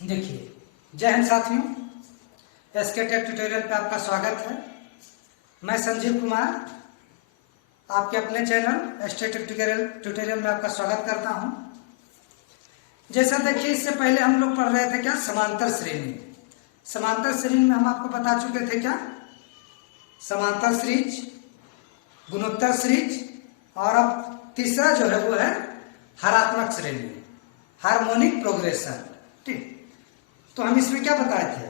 देखिए, जय हिंद साथियों, एसके टेक ट्यूटोरियल पे आपका स्वागत है। मैं संजीव कुमार आपके अपने चैनल एसके टेक ट्यूटोरियल में आपका स्वागत करता हूं। जैसा देखिए, इससे पहले हम लोग पढ़ रहे थे क्या, समांतर श्रेणी। समांतर श्रेणी में हम आपको बता चुके थे क्या, समांतर श्रेणी, गुणोत्तर श्रेणी, और अब तीसरा जो है वो है हरात्मक श्रेणी, हार्मोनिक प्रोग्रेशन। ठीक, तो हम इसमें क्या बताए थे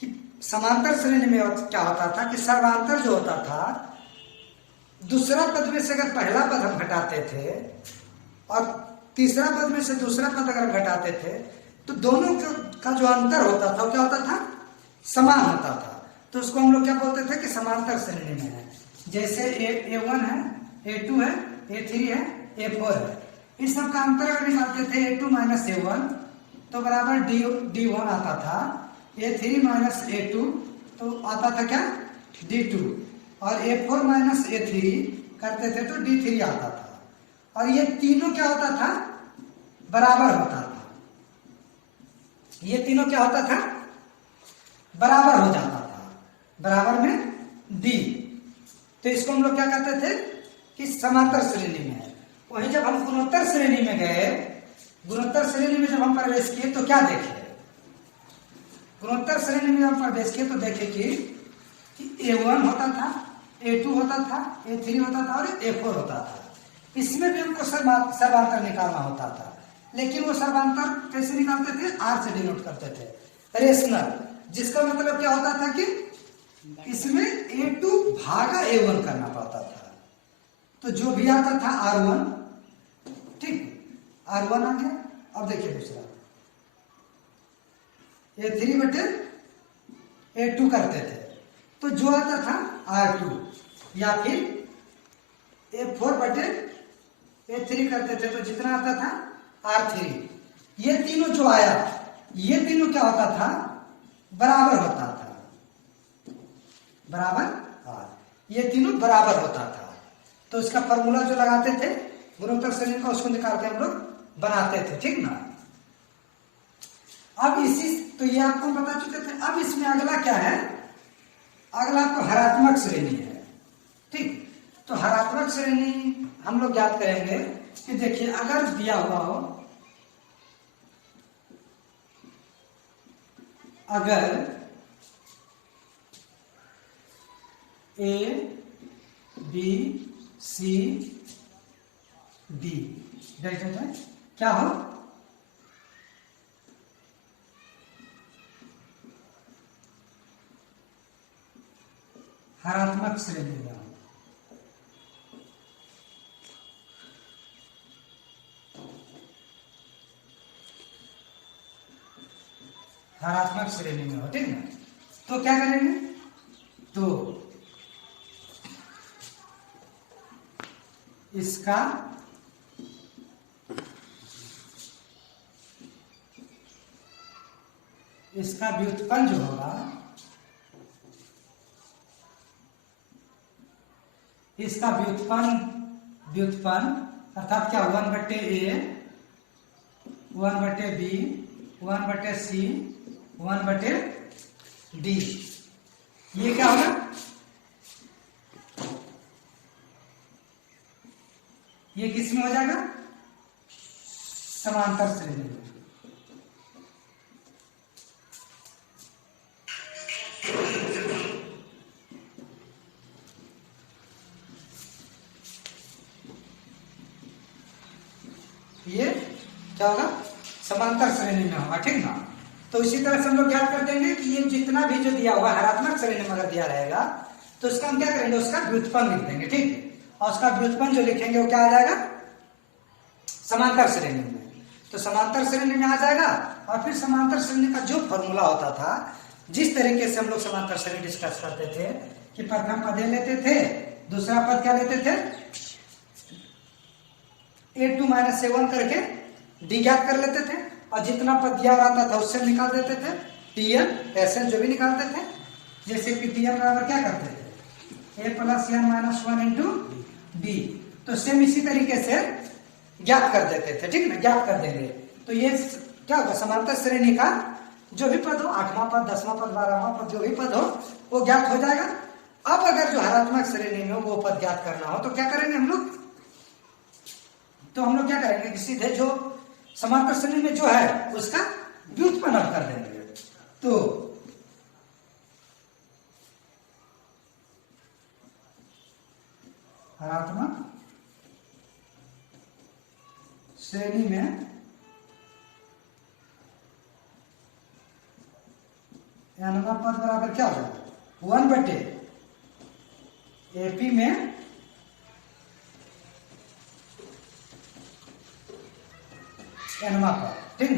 कि समांतर श्रेणी में क्या होता था कि सर्वांतर जो होता था, दूसरा पद में से अगर पहला पद हम घटाते थे और तीसरा पद में से दूसरा पद अगर घटाते थे तो दोनों का जो अंतर होता था वो क्या होता था, समान होता था। तो उसको हम लोग क्या बोलते थे कि समांतर श्रेणी में है। जैसे A1 है, A2 है, A3 है, A4 है। इस सब का अंतर अगर निकालते थे A2 माइनस A1 तो बराबर D1 आता था, A3 माइनस A2 तो आता था क्या, D2, और A4 माइनस A3 करते थे तो D3 आता था। और ये तीनों क्या होता था, बराबर होता था। ये तीनों क्या होता था, बराबर हो जाता था, बराबर में D। तो इसको हम लोग क्या कहते थे कि समांतर श्रेणी में है। वहीं जब हम गुणोत्तर श्रेणी में गए, गुणोत्तर श्रेणी में जब हम प्रवेश किए तो क्या देखे, गुणोत्तर श्रेणी में हम प्रवेश किए तो देखे कि A1 होता था, A2 होता था, A3 होता था और A4 होता था। इसमें भी हमको सर्वांतर निकालना होता था, लेकिन वो सर्वांतर कैसे निकालते थे, R से डिनोट करते थे, रेशनल, जिसका मतलब क्या होता था कि इसमें A2 भागा A1 करना पड़ता था। तो जो भी आता था R1, ठीक, R1 आ गया। अब देखिए दूसरा A3 बटे A2 करते थे तो जो आता था R2, या फिर A4 बटे A3 करते थे तो जितना आता था R3। ये तीनों जो आया, ये तीनों क्या होता था, बराबर होता था, बराबर R, ये तीनों बराबर होता था। तो इसका फॉर्मूला जो लगाते थे गुणोत्तर श्रेणी का, उसको निकाल के हम लोग बनाते थे, ठीक ना। अब इसी, तो ये आपको बता चुके थे। अब इसमें अगला क्या है, अगला आपको हरात्मक श्रेणी है। ठीक, तो हरात्मक श्रेणी हम लोग याद करेंगे कि देखिए, अगर दिया हुआ हो, अगर A B C D क्या हो, हरात्मक श्रेणी में हो। हरात्मक श्रेणी में हो, ठीक ना। तो क्या करेंगे, तो इसका व्युत्पन्न जो होगा, इसका व्युत्पन्न अर्थात क्या, 1/A, 1/B, 1/C, 1/D, ये क्या होगा, ये किस में हो जाएगा, समांतर श्रेणी में। ये क्या होगा, समांतर श्रेणी में होगा, ठीक ना। तो इसी तरह से हम लोग याद कर देंगे कि ये जितना भी जो दिया हुआ हरात्मक श्रेणी में अगर दिया रहेगा तो उसका हम क्या करेंगे, उसका व्युत्पन्न लिख देंगे, ठीक है। और उसका व्युत्पन्न जो लिखेंगे वो क्या आ जाएगा, समांतर श्रेणी में। तो समांतर श्रेणी में आ जाएगा। और फिर समांतर श्रेणी का जो फॉर्मूला होता था, जिस तरीके से हम लोग समांतर श्रेणी डिस्कस करते थे कि प्रथम पद A लेते थे, दूसरा पद क्या लेते थे, A2 माइनस A1 करके D ज्ञात कर लेते थे, और जितना पद दिया रहता था उससे निकाल देते थे, Tn Sn जो भी निकालते थे। जैसे कि Tn बराबर क्या करते थे, A plus N minus 1 into D। तो सेम इसी तरीके से ज्ञात कर देते थे, ठीक है ना, ज्ञात कर देंगे। तो ये क्या होगा, समांतर श्रेणी का जो भी पद हो, 8वां पद, 10वां पद, 12वां पद, जो भी पद हो वो ज्ञात हो जाएगा। अब अगर जो हरात्मक श्रेणी में हो वो पद ज्ञात करना हो तो क्या करेंगे हम लोग? तो हम लोग क्या करेंगे कि सीधे जो समांतर श्रेणी में जो है उसका व्युत्पन्न कर देंगे। तो हरात्मक श्रेणी में nवां पद बराबर क्या हो जाएगा? 1/AP में nवां पद, ठीक है।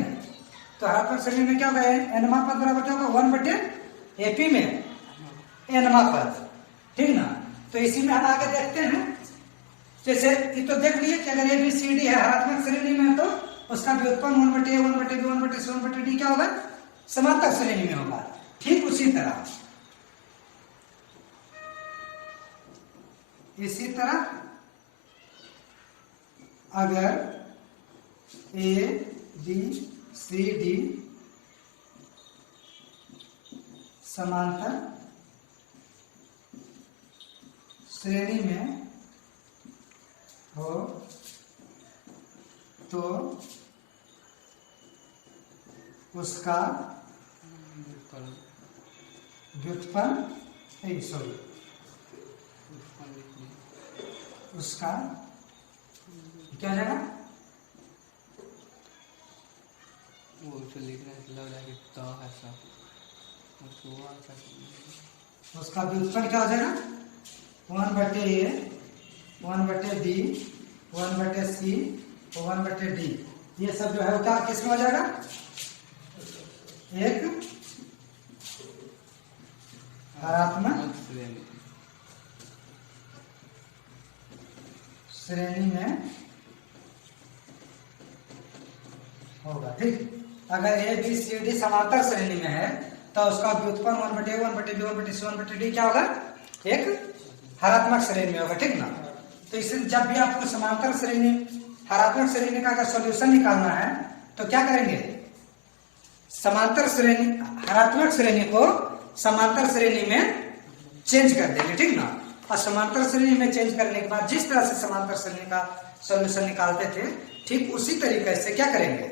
तो हरात्मक श्रेणी में क्या होगा? nवां पद बराबर क्या होगा? 1/AP में nवां पद, ठीक ना। तो इसी में हम आगे देखते हैं। जैसे ये तो देख लिए कि अगर ABCD है हरात्मक श्रेणी में तो उसका व्युत्पन्न 1/A, 1/B, 1/C, 1/D क्या होगा? समांतर श्रेणी में होगा। ठीक इसी तरह अगर ABCD समांतर श्रेणी में हो तो उसका व्युत्पन्न उसका क्या हो जाएगा? वो तो लिखना लग रहा है कि तो ऐसा उसका व्युत्पन्न क्या हो जाएगा? 1/A, 1/B, 1/C, 1/D। ये सब जो है वो क्या किसमें हो जाएगा? एक हरात्मक श्रेणी में होगा, ठीक। अगर ABCD समांतर श्रेणी में है तो उसका व्युत्पन्न 1/A, 1/B, 1/C, 1/D क्या होगा? एक हरात्मक श्रेणी में होगा, ठीक ना। तो इसलिए जब भी आपको समांतर श्रेणी हरात्मक श्रेणी का अगर सॉल्यूशन निकालना है तो क्या करेंगे? समांतर श्रेणी हरात्मक श्रेणी को समांतर श्रेणी में चेंज कर देंगे, ठीक ना। और समांतर श्रेणी में चेंज करने के बाद जिस तरह से समांतर श्रेणी का सॉल्यूशन निकालते थे ठीक उसी तरीके से क्या करेंगे?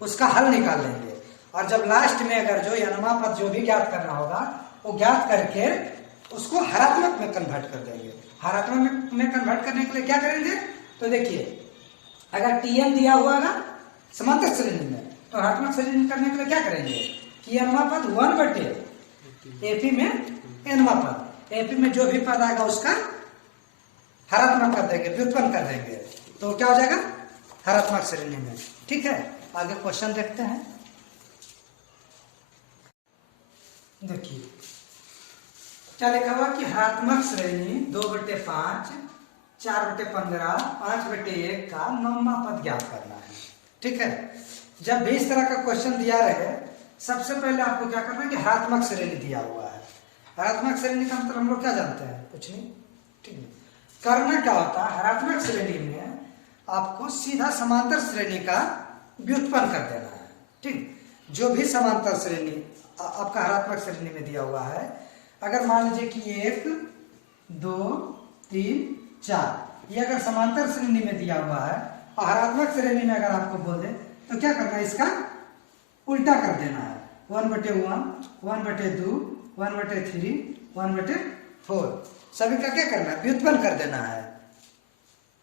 उसका हल निकाल लेंगे। और जब लास्ट में अगर जो nवां पद जो भी ज्ञात करना होगा वो ज्ञात करके उसको हरात्मक में कन्वर्ट कर देंगे। हरात्मक में कन्वर्ट करने के लिए क्या करेंगे? तो देखिए अगर Tn दिया हुआ है समांतर श्रेणी में तो हरात्मक श्रेणी करने के लिए क्या करेंगे कि nवां पद 1/AP में nवां पद, AP में जो भी पद आएगा उसका हरात्मक कर देंगे, व्युत्पन्न कर देंगे, तो क्या हो जाएगा? हरात्मक श्रेणी में, ठीक है। आगे क्वेश्चन देखते हैं। देखिए क्या लिखा हुआ कि हरात्मक श्रेणी 2/5, 4/15, 5/1 का 9वां पद ज्ञात करना है, ठीक है। जब भी इस तरह का क्वेश्चन दिया रहे सबसे पहले आपको क्या करना है कि हरात्मक श्रेणी दिया हुआ है। हरात्मक श्रेणी का मतलब हम लोग क्या जानते हैं? कुछ नहीं, ठीक है। करना क्या होता है? हरात्मक श्रेणी में आपको सीधा समांतर श्रेणी का व्युत्पन्न कर देना है, ठीक। जो भी समांतर श्रेणी आपका हरात्मक श्रेणी में दिया हुआ है, अगर मान लीजिए कि 1, 2, 3, 4 ये अगर समांतर श्रेणी में दिया हुआ है और हरात्मक श्रेणी में अगर आपको बोल दे तो क्या करना है? इसका उल्टा कर देना है। 1/1, 1/2, 1/3, 1/4 सभी का क्या करना है? व्युत्पन्न कर देना है।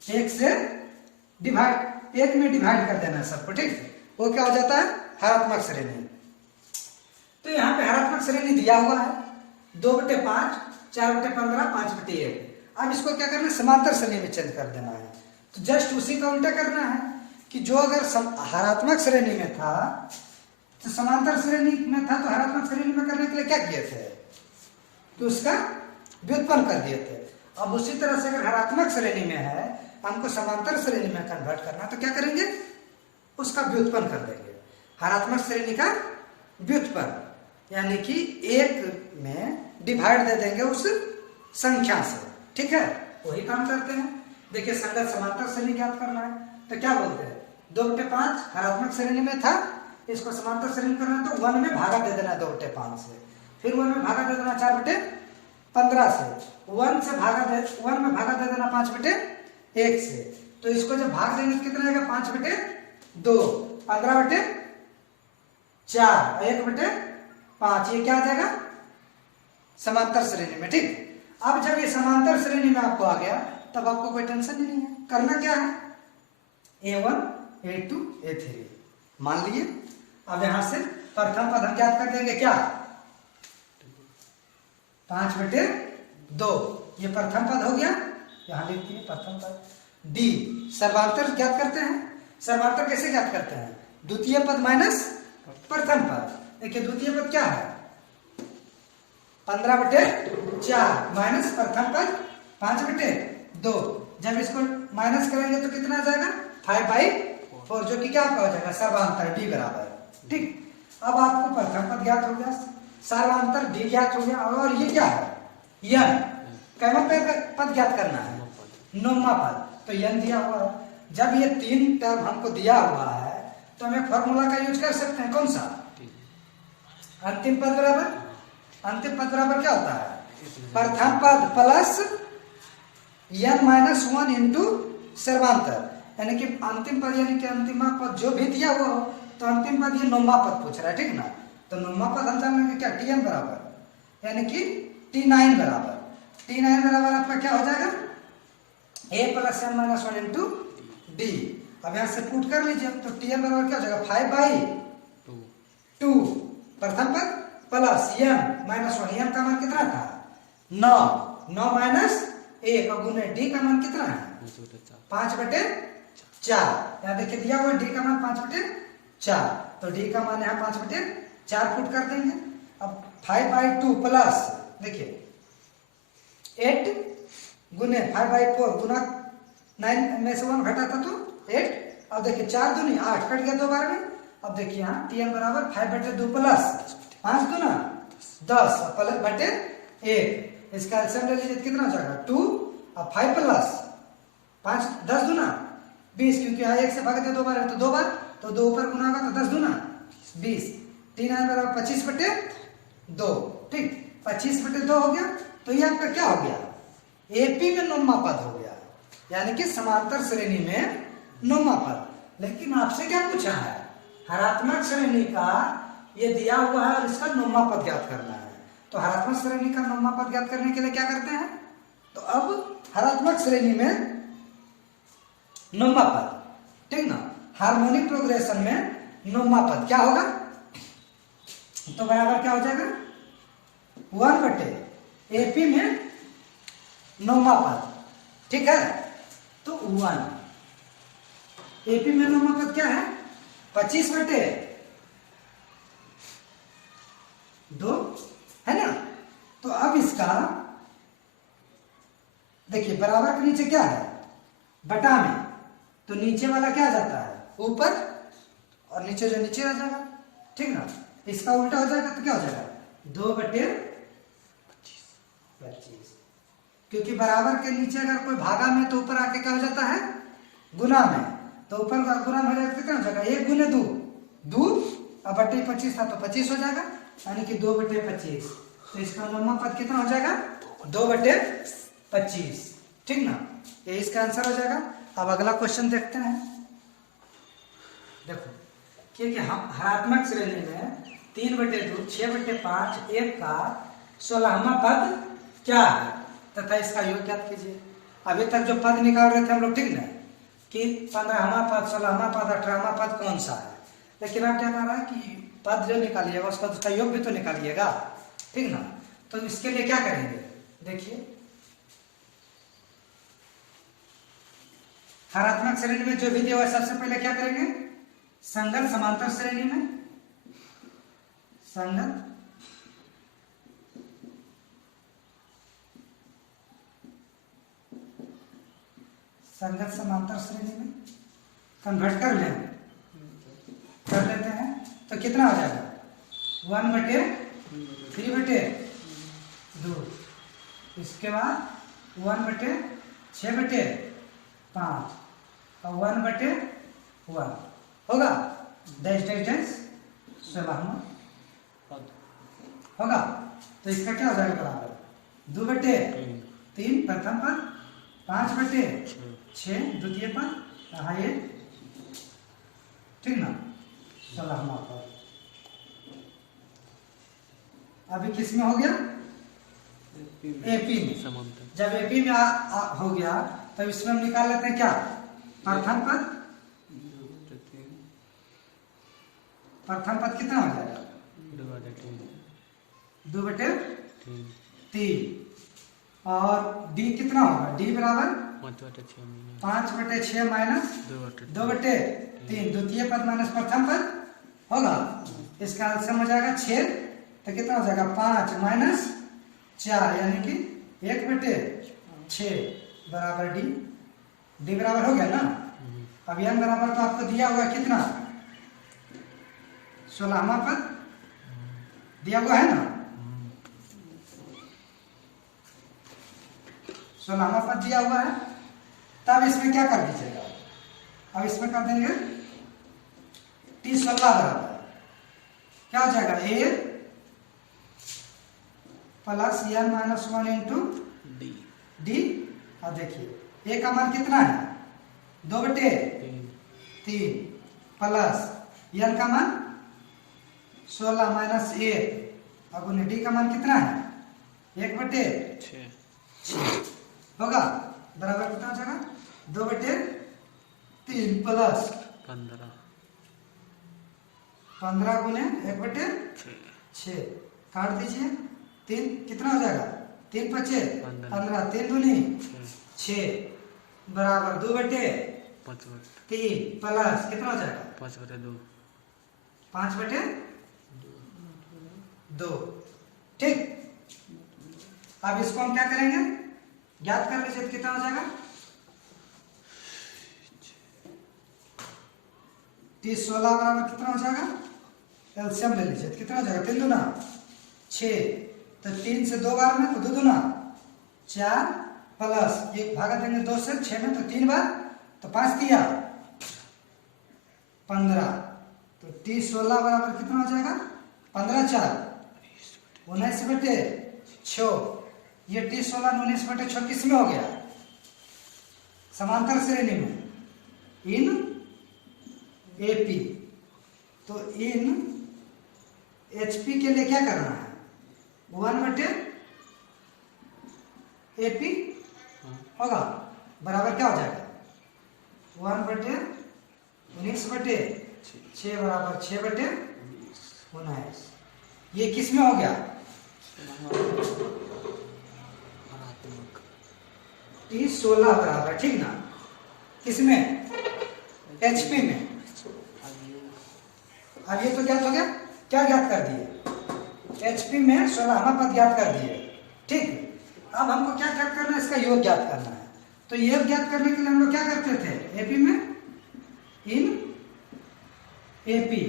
एक से डिवाइड, एक में डिवाइड कर देना है सबको, ठीक। वो क्या हो जाता है? हरात्मक श्रेणी। तो यहाँ पे हरात्मक श्रेणी दिया हुआ है 2/5, 4/15, 5/1। अब इसको क्या करना है? समांतर श्रेणी में चेंज कर देना है। तो जस्ट उसी का उल्टा करना है कि जो अगर हरात्मक श्रेणी में था तो समांतर श्रेणी में था तो हरात्मक श्रेणी में करने के लिए क्या किए थे? तो उसका व्युत्पन्न कर दिए थे। अब उसी तरह से अगर हरात्मक श्रेणी में है हमको समांतर श्रेणी में कन्वर्ट करना तो क्या करेंगे? उसका व्युत्पन्न कर देंगे। हरात्मक श्रेणी का व्युत्पन्न यानी कि 1 में डिवाइड दे देंगे उस संख्या से, ठीक है। वही काम करते हैं। देखिए संगत समांतर श्रेणी ज्ञात करना है तो क्या बोलते हैं? 2/5 हरात्मक श्रेणी में था, इसको समांतर श्रेणी करना है तो 1 में भागा दे देना 2/5 से, फिर 1 में भागा दे देना 4/15 से, 1 में भागा दे देना 5/1 से। तो इसको जब भाग देंगे तो कितना आएगा 5/2, 15/4, 1/5, ये क्या आ जाएगा समांतर श्रेणी में। ठीक, अब जब ये समांतर श्रेणी में आपको आ गया तब आपको कोई टेंशन ही नहीं है। करना क्या है, A1 A2 A3 मान लिए। अब यहां से प्रथम पद हम ज्ञात कर देंगे क्या 5/2, ये प्रथम पद हो गया, यहां लिख दिए प्रथम पद। डी सर्वांतर ज्ञात करते हैं। सर्वांतर कैसे ज्ञात करते हैं, द्वितीय पद माइनस प्रथम पद। देखिए द्वितीय पद क्या है 15/4 माइनस प्रथम पद 5/2। जब इसको माइनस करेंगे तो कितना आ जाएगा 5/4, जो कि क्या आपका हो जाएगा सर्वांतर डी बराबर। ठीक, अब आपको प्रथम पद ज्ञात हो गया, सर्वांतर डी ज्ञात हो गया, और ये क्या है यन, कैवा पद ज्ञात करना है नौवां पद। तो यन दिया हुआ है, जब ये 3 टर्म हमको दिया हुआ है तो हम एक फॉर्मूला का यूज कर सकते हैं, कौन सा, अंतिम पद बराबर, अंतिम पद बराबर क्या होता है प्रथम पद प्लस n-1 इंटू सर्वांतर, यानी कि अंतिम पद यानी कि अंतिम पद जो भी दिया हुआ हो तो अंतिम पद ये नौवां पद पूछ रहा है। ठीक ना, तो नौवां पद हम जान लेंगे क्या Tn बराबर यानी कि T9 बराबर, T9 बराबर आपका क्या हो जाएगा A plus n-1 into D. अब यहां से पुट कर लीजिए तो Tn बराबर क्या हो जाएगा 5/2 प्रथम पद प्लस n-1, n का मान कितना था 9 माइनस 1 और गुने डी का मान कितना है 5/4। यहाँ देखिए दिया हुआ डी का मान 5/4, तो डी का मान यहाँ 5/4 पुट कर देंगे। अब 5/2 प्लस देखिए 8 गुने 5/4 गुना 9 में से 1 घटा था तो 8। अब देखिए 4 दूनी 8 कट गया 2 बार में। अब देखिए यहाँ Tn बराबर 5/2 प्लस 5 दूना 10 प्लस बटे 1, इसका एलसीएम ले लीजिए कितना हो जाएगा 2 और 5 प्लस 5 10 दूना 20, क्योंकि यहाँ 1 से भाग दे 2 बार है तो 2 बार, तो 2 ऊपर गुना होगा तो 10 दूना 20, T9 बराबर 25/2। ठीक, 25/2 हो गया, तो ये आपका क्या हो गया एपी में नौवां पद हो गया, यानी कि समांतर श्रेणी में नौवां पद। लेकिन आपसे क्या पूछा है हरात्मक श्रेणी का ये दिया हुआ है और इसका नौवां पद ज्ञात करना है। तो हरात्मक श्रेणी का नौवां पद ज्ञात करने के लिए क्या करते हैं, तो अब हरात्मक श्रेणी में नौवां पद, ठीक ना, हार्मोनिक प्रोग्रेशन में नौवां पद क्या होगा, तो बराबर क्या हो जाएगा 1/AP में नौवां पद। ठीक है, तो 1 AP में नौवां पद क्या है 25/2 है ना। तो अब इसका देखिए बराबर के नीचे क्या है बटा में, तो नीचे वाला क्या आ जाता है ऊपर और नीचे जो नीचे आ जाएगा। ठीक ना, इसका उल्टा हो जाएगा तो क्या हो जाएगा 2/25, क्योंकि बराबर के नीचे अगर कोई भागा में तो ऊपर आके क्या हो जाता है गुना में, तो ऊपर का गुना में हो जाएगा कितना हो जाएगा 1 गुने 2 अब बटे 25 था तो 25 हो जाएगा, यानी कि 2/25। तो इसका नौवां पद कितना हो जाएगा 2/25। ठीक ना, ये इसका आंसर हो जाएगा। अब अगला क्वेश्चन देखते हैं। देखो क्योंकि हम हरात्मक श्रेणी में 3/2 6/5 1 का 16वां पद क्या है तथा इसका योग ज्ञात कीजिए। अभी तक जो पद निकाल रहे थे हम लोग, ठीक ना, कि 15वां पद 16वां पद 18वां पद कौन सा है, लेकिन अब क्या कह रहा है कि पद जो निकालिएगा उसका योग भी तो निकालिएगा। ठीक ना, तो इसके लिए क्या करेंगे देखिए, हरात्मक श्रेणी में जो भी दिया हुआ है सबसे पहले क्या करेंगे संगत समांतर श्रेणी में संगत समांतर श्रेणी में कन्वर्ट कर लेते हैं तो कितना हो जाएगा 1/3/2, इसके बाद 1/6/5 और 1/1 होगा डैश डैश डैश 16वां पद होगा। तो इसका क्या हो जाएगा बराबर 2/3 प्रथम पद, 5/6 द्वितीय पद, यहाँ ये ठीक ना 16वां पद। अभी किस में हो गया? एपी में। समांतर जब एपी में हो गया तब इसमें हम निकाल लेते हैं क्या? प्रथम पद। प्रथम पद कितना हो जाएगा? 2/3 और डी कितना होगा? डी बराबर 5/6 माइनस 2/3 द्वितीय पद माइनस प्रथम पद होगा। इसका आंसर हो जाएगा 6। तो कितना हो जाएगा? 5 माइनस 4 यानी कि 1/6 बराबर डी। डी बराबर हो गया ना। अब एन बराबर तो आपको दिया हुआ है कितना? 16वां पद दिया हुआ है ना। 16वां पद दिया हुआ है। तब इसमें क्या कर दीजिएगा? अब इसमें कर देंगे T16 बराबर क्या हो जाएगा? A plus N minus 1 into D. अब देखिए ए का मान कितना है? 2/3 प्लस एन का मान 16 माइनस 1। अब उन्हें डी का मान कितना है? 1/6 होगा बराबर कितना हो जाएगा? 2/3 प्लस 15 गुने 1/6 काट दीजिए। 3 कितना हो जाएगा? 3 5 15 3 दूनी 6 बराबर 2/3 प्लस कितना हो जाएगा? 5/2। ठीक। अब इसको हम क्या करेंगे? ज्ञात कर लीजिए तो कितना हो जाएगा? T16 बराबर कितना हो जाएगा? एलसीएम ले लीजिए तो कितना हो जाएगा? 3 दूना 6। तो 3 से 2 बार में तो 2 दूना 4 प्लस 1 भागा देंगे 2 से 6 में तो 3 बार तो 5 दिया 15। तो T16 बराबर कितना हो जाएगा? 15 4 19/6। ये T16 19/6 किस में हो गया? समांतर श्रेणी में इन एपी। तो इन एचपी के लिए क्या करना है? 1/AP होगा बराबर क्या हो जाएगा? 1/19/6 बराबर 6/19। ये किस में हो गया? T16 बराबर ठीक ना किसमें? एचपी में। अब ये तो ज्ञात हो गया। क्या ज्ञात कर दिए? एचपी में 16वां पद ज्ञात कर दिए। ठीक। अब हमको क्या ज्ञात करना है? इसका योग ज्ञात करना है। तो योग ज्ञात करने के लिए हम लोग क्या करते थे? एपी में इन एपी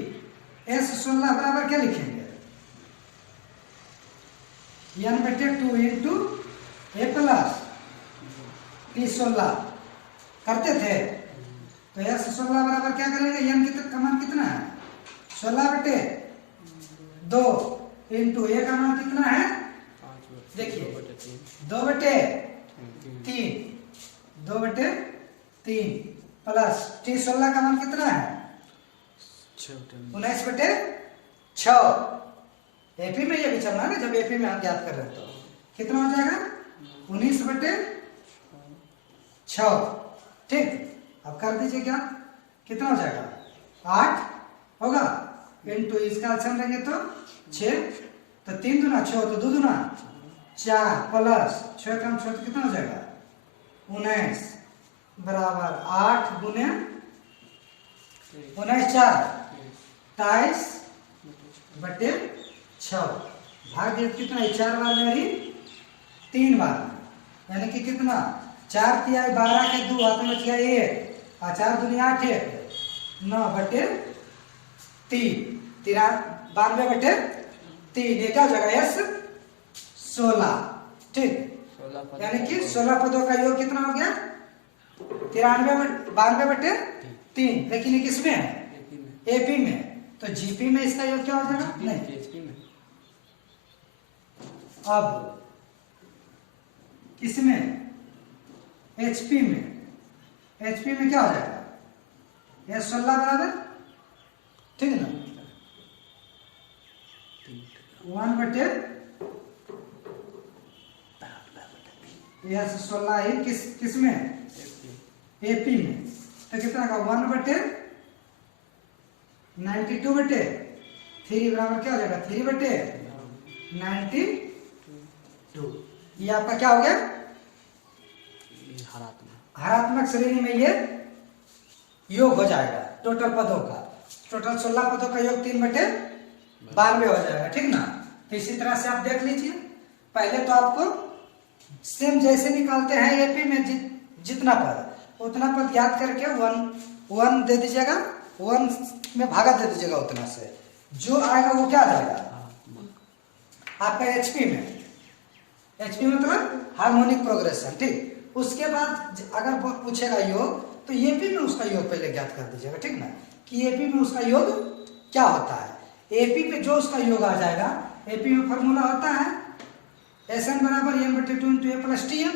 S16 बराबर क्या लिखेंगे? n/2 इंटू ए प्लस T16 करते थे। तो S16 बराबर क्या करेंगे? n का मान कितना है? 16/2 इंटू ए का मान कितना है? देखिए 2/3 प्लस T16 का मान कितना है? 19/6। एपी में ये भी चलना है ना। जब एपी में हम ज्ञात कर रहे हैं तो कितना हो जाएगा? 19/6। ठीक। अब कर दीजिए क्या? कितना हो जाएगा? 8 होगा इंटू इसका आंसर लेंगे तो 6। तो 3 दूना 6 तो 2 दूना 4 प्लस 6 कम 6 तो कितना हो जाएगा? 19 बराबर 8 गुने 19 4 23/6 भाग दिया कितना है? 4 बार मेरी 3 बार यानी कि कितना? 4 तिहाई 12 के 2 हाथ में बचा 1 और 4 दूनी 8 1 9/3 92/3। ये क्या हो जाएगा? S16। ठीक। यानी कि 16 पदों का योग कितना हो गया? 92/3। लेकिन ये किसमें है? एपी में। तो जीपी में इसका योग क्या हो जाएगा? नहीं, एचपी में। अब किसमें? एचपी में। एचपी में क्या हो जाएगा? ये 16 बराबर, ठीक है ना, 1/, यह 16 ही किस में? एपी में। तो कितना का 1/92/3 बराबर क्या हो जाएगा? 3/92। ये आपका क्या हो गया? हरात्मक श्रेणी में ये योग हो जाएगा टोटल पदों का। टोटल 16 पदों का योग 3/92 हो जाएगा, ठीक ना। तो इसी तरह से आप देख लीजिए। पहले तो आपको सेम जैसे निकालते हैं एपी में जितना पद उतना पद याद करके 1 दे दीजिएगा, 1 में भागा दे दीजिएगा उतना से, जो आएगा वो क्या आ जाएगा आपका एचपी में। एचपी मतलब हार्मोनिक प्रोग्रेशन, ठीक। उसके बाद अगर पूछेगा योग तो एपी में उसका योग पहले ज्ञात कर दीजिएगा, ठीक ना, कि एपी में उसका योग क्या होता है। एपी में जो उसका योग आ जाएगा, एपी में फॉर्मूला होता है Sn बराबर m/2 × a + Tm,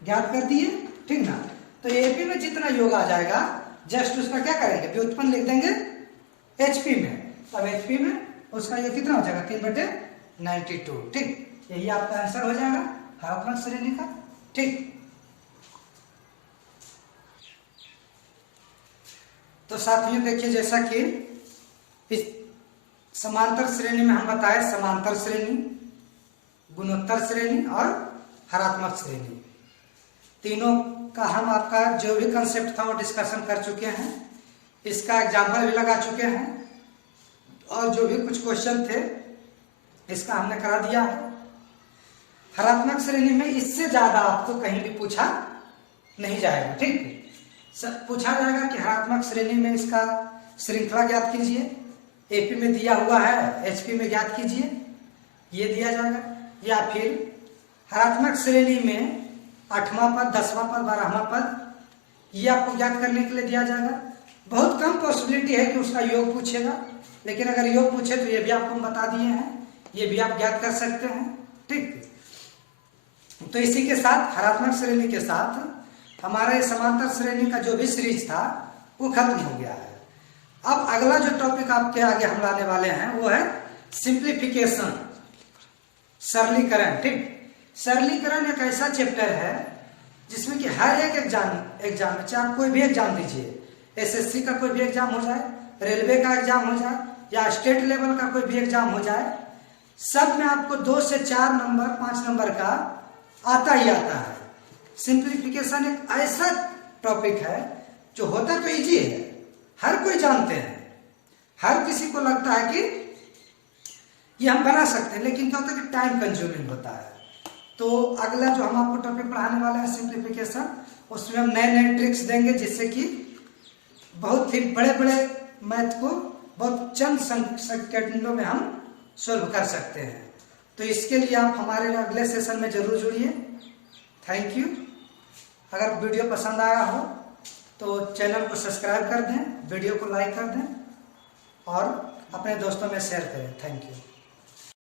ज्ञात कर दिए, ठीक ना। तो एपी में जितना योग आ जाएगा जस्ट उसका क्या करेंगे, व्युत्पन्न लिख देंगे एचपी में। अब एचपी में उसका योग कितना हो जाएगा? 3/92, ठीक। यही आपका आंसर हो जाएगा हरात्मक श्रेणी का, ठीक। तो साथियों देखिए, जैसा कि इस समांतर श्रेणी में हम बताए समांतर श्रेणी, गुणोत्तर श्रेणी और हरात्मक श्रेणी, तीनों का हम आपका जो भी कंसेप्ट था वो डिस्कशन कर चुके हैं। इसका एग्जाम्पल भी लगा चुके हैं और जो भी कुछ क्वेश्चन थे इसका हमने करा दिया है। हरात्मक श्रेणी में इससे ज्यादा आपको कहीं भी पूछा नहीं जाएगा, ठीक। पूछा जाएगा कि हरात्मक श्रेणी में इसका श्रृंखला ज्ञात कीजिए, एपी में दिया हुआ है, एचपी में ज्ञात कीजिए, ये दिया जाएगा। या फिर हरात्मक श्रेणी में 8वां पद, 10वां पद, 12वां पद, ये आपको ज्ञात करने के लिए दिया जाएगा। बहुत कम पॉसिबिलिटी है कि उसका योग पूछेगा, लेकिन अगर योग पूछे तो ये भी आपको बता दिए हैं, ये भी आप ज्ञात कर सकते हैं, ठीक। तो इसी के साथ हरात्मक श्रेणी के साथ हमारा ये समांतर श्रेणी का जो भी सीरीज था वो खत्म हो गया है। अब अगला जो टॉपिक आपके आगे हम लाने वाले हैं वो है सिंप्लीफिकेशन, सरलीकरण, ठीक। सरलीकरण एक ऐसा चैप्टर है जिसमें कि हर एक एग्जाम में, चाहे आप कोई भी एग्जाम दीजिए, एसएससी का कोई भी एग्जाम हो जाए, रेलवे का एग्जाम हो जाए या स्टेट लेवल का कोई भी एग्जाम हो जाए, सब में आपको 2 से 4 नंबर, 5 नंबर का आता ही आता है। सिंप्लीफिकेशन एक ऐसा टॉपिक है जो होता तो इजी है, हर कोई जानते हैं, हर किसी को लगता है कि ये हम बना सकते हैं, लेकिन क्या होता है कि टाइम कंज्यूमिंग होता है। तो अगला जो हम आपको टॉपिक पढ़ाने वाले हैं सिंप्लीफिकेशन, उसमें हम नए नए ट्रिक्स देंगे जिससे कि बहुत ही बड़े बड़े मैथ को बहुत चंद सेकंडों में हम सॉल्व कर सकते हैं। तो इसके लिए आप हमारे अगले सेशन में जरूर जुड़िए। Thank you. अगर वीडियो पसंद आया हो तो चैनल को सब्सक्राइब कर दें, वीडियो को लाइक कर दें और अपने दोस्तों में शेयर करें। Thank you.